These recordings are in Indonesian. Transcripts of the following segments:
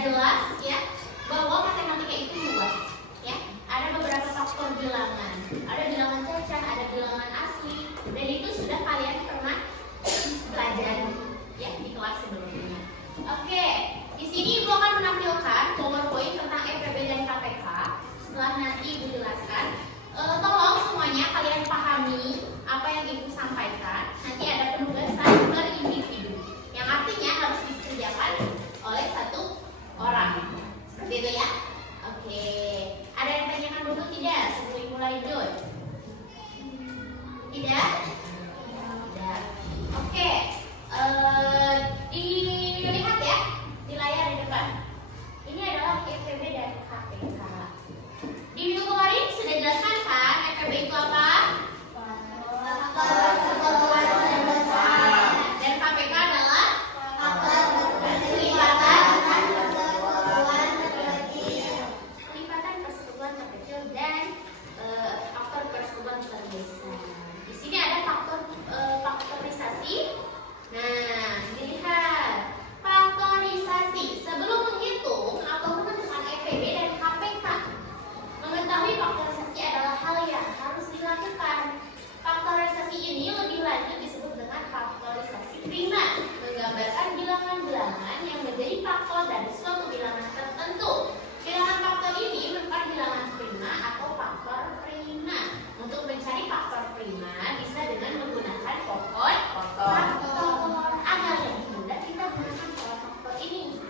jelas ya bahwa matematika itu luas ya. Ada beberapa faktor bilangan, ada bilangan cacah, ada bilangan asli, dan itu sudah kalian pernah belajar ya di kelas sebelumnya. Oke, di sini Ibu akan menampilkan PowerPoint tentang EPB dan KPK. Setelah nanti Ibu jelaskan, tolong semuanya kalian pahami apa yang Ibu sampaikan. Nanti ada penugasan per individu, yang artinya harus dikerjakan oleh satu orang. Seperti itu ya. Oke, ada yang tanyakan dulu tidak sebelum mulai dulu? Tidak? Tidak. Oke, dilihat ya di layar di depan. Ini adalah EPB dan KPK. Di minggu kemarin sudah jelaskan kan EPB itu apa? Dan KPK adalah kelipatan persekutuan terkecil dan faktor persekutuan terbesar. Di sini ada faktorisasi. Nah, dilihat faktorisasi. Sebelum menghitung atau menentukan EPB dan KPK, mengetahui faktorisasi adalah hal yang harus dilakukan. Faktorisasi ini lebih lanjut disebut dengan faktorisasi prima, menggambarkan bilangan-bilangan yang menjadi faktor dari suatu bilangan tertentu. Bilangan faktor ini merupakan bilangan prima atau faktor prima. Untuk mencari faktor prima bisa dengan menggunakan pokok faktor. Agar lebih mudah kita gunakan pokok faktor ini.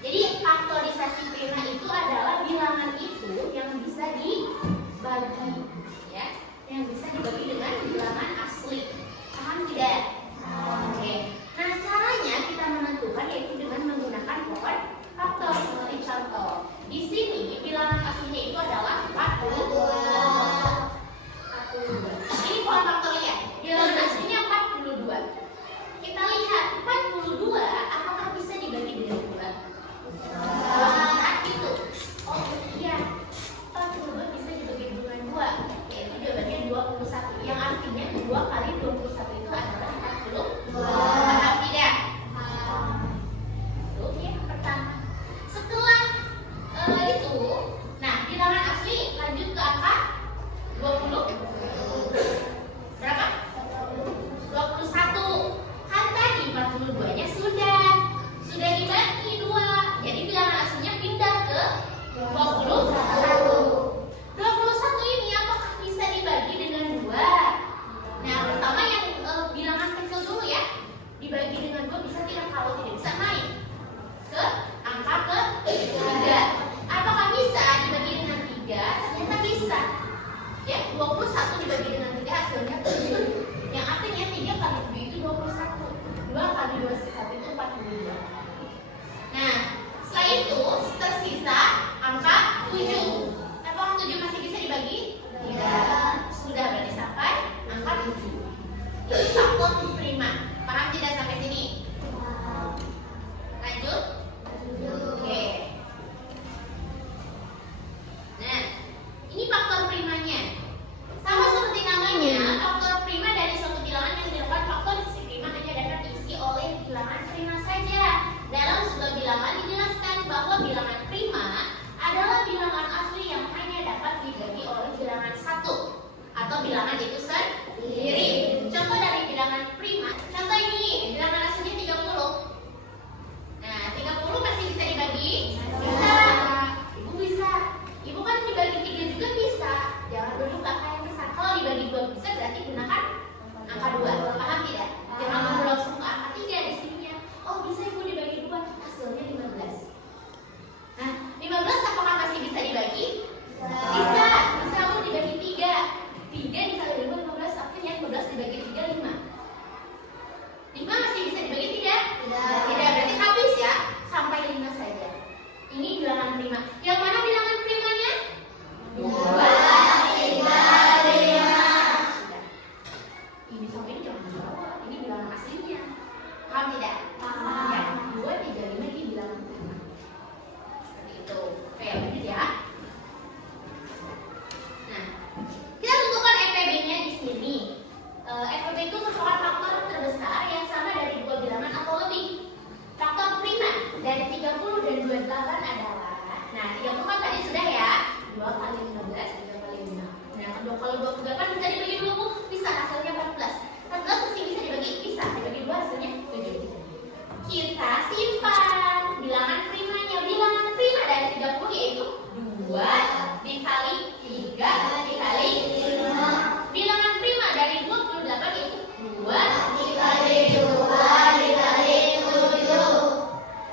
Jadi faktorisasi prima itu adalah bilangan itu yang bisa dibagi, ya, yang bisa dibagi dengan bilangan asli. Paham tidak? Oke. Nah, caranya kita menentukan yaitu dengan menggunakan pokok adalah, nah 30 kan tadi sudah ya, 2 kali 15, 3 kali 5. Nah kalau 28 bisa dibagi 20, bisa hasilnya 14. 14 mesti bisa dibagi, bisa dibagi 2 hasilnya 7. Kita simpan bilangan primanya. Bilangan prima dari 30 yaitu 2 dikali 3 dikali 5. Bilangan prima dari 28 yaitu 2 dikali 2 dikali 7.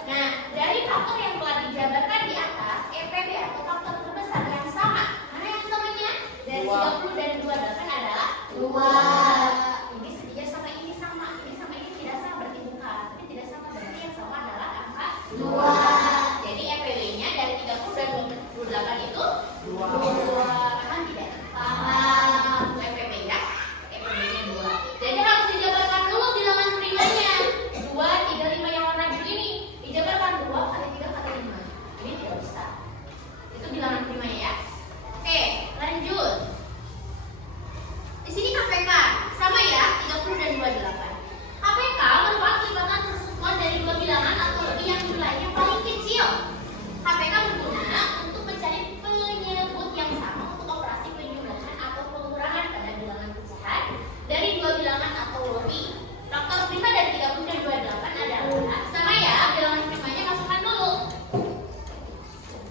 Nah, dari faktor yang telah dijabarkan di atas, EPB atau faktor terbesar yang sama. Mana yang samanya? Dari 30 dan 28 adalah 2. Ini sedikit sama ini sama. Ini sama ini tidak sama berarti bukan. Tapi tidak sama berarti yang sama adalah angka 2. Jadi EPB-nya dari 30 dan 28 itu 2. Paham tidak? Paham. EPB ya. EPB-nya 2. Jadi harus dijabarkan dulu bilangan primanya. 2, 3, 5 yang warna biru ini. Dijabarkan 2 kali 3 kali 5. Ini tidak usah. Itu bilangan primanya ya. Oke, lanjut. Di sini KPK sama ya, 30 dan 28. KPK merupakan kelibatan persatuan dari dua bilangan atau lebih yang jumlahnya paling kecil. KPK berguna untuk mencari penyebut yang sama untuk operasi penjumlahan atau pengurangan pada bilangan pecahan dari dua bilangan atau lebih. Faktor prima dari 30 dan 28 adalah sama ya, bilangan primanya masukkan dulu.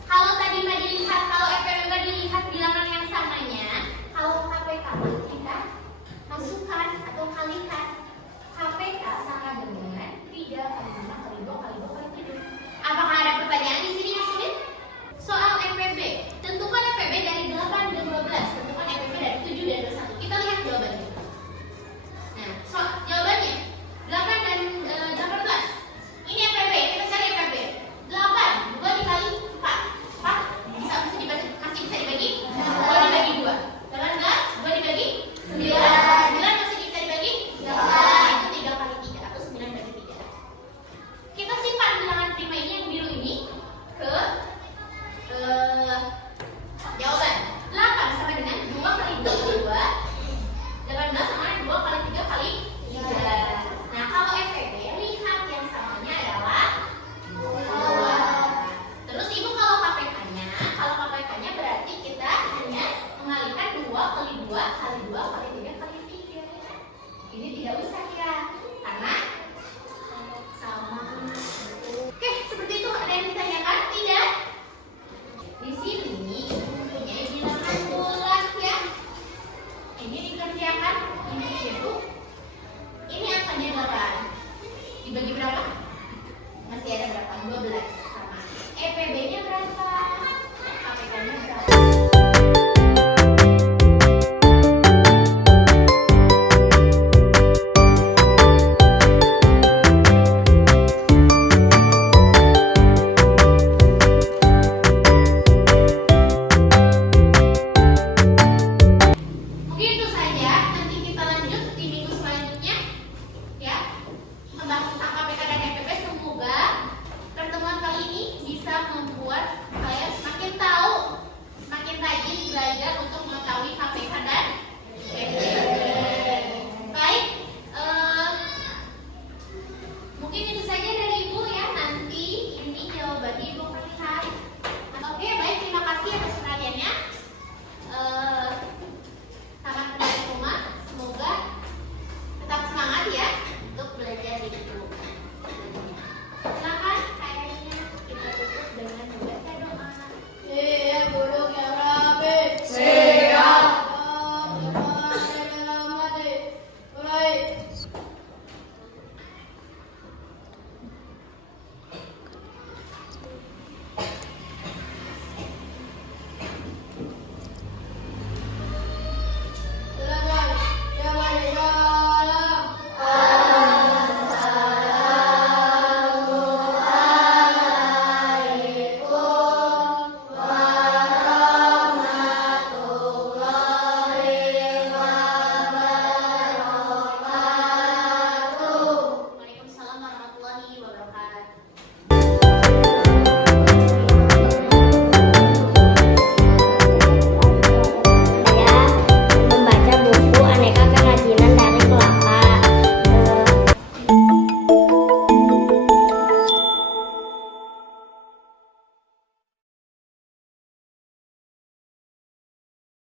Kalau tadi mah dilihat, kalau EPB dilihat bilangan yang samanya, kalau KPK kita masukkan atau kalikan. KPK sama dengan 3 kali 5 kali 2 kali 2 kali 7. Apakah ada pertanyaan di sini yang sulit? Soal EPB, tentukan EPB dari 8 dan 12, tentukan EPB dari 7 dan 21. Kita lihat jawabannya. Nah, jawabannya 8 dan 18. Ini EPB, kita cari EPB. 8, 2 dikali 4. 4 masih bisa dibagi? 2 dibagi 2. 18, 2 dibagi 9. 9 masih bisa dibagi? 8. Itu 3 kali 3 atau 9 bagi 3. Kita simpan bilangan prima ini yang biru ini ke jawaban. 8 sama dengan 2 kali 2 kali 2. 18 sama dengan 2 kali 3 kali 3. Nah, kalau EPB lihat yang samanya adalah 2. Terus Ibu kalau KPK-nya berarti kita hanya mengalihkan 2 kali 2 kali 2 kali 3 kali 3. Ini tidak usah ya, karena sama. Oke, seperti itu. Ada yang ditanyakan? Tidak? Di sini mempunyai bilangan bulat ya. Ini dikerjakan, ini itu. Ini angkanya 8. Dibagi berapa? Masih ada berapa? 12 sama. EPB-nya berapa? KPK-nya berapa? Begitu saja, nanti kita lanjut di minggu selanjutnya ya, membahas tentang KPK dan EPB. Semoga pertemuan kali ini bisa membuat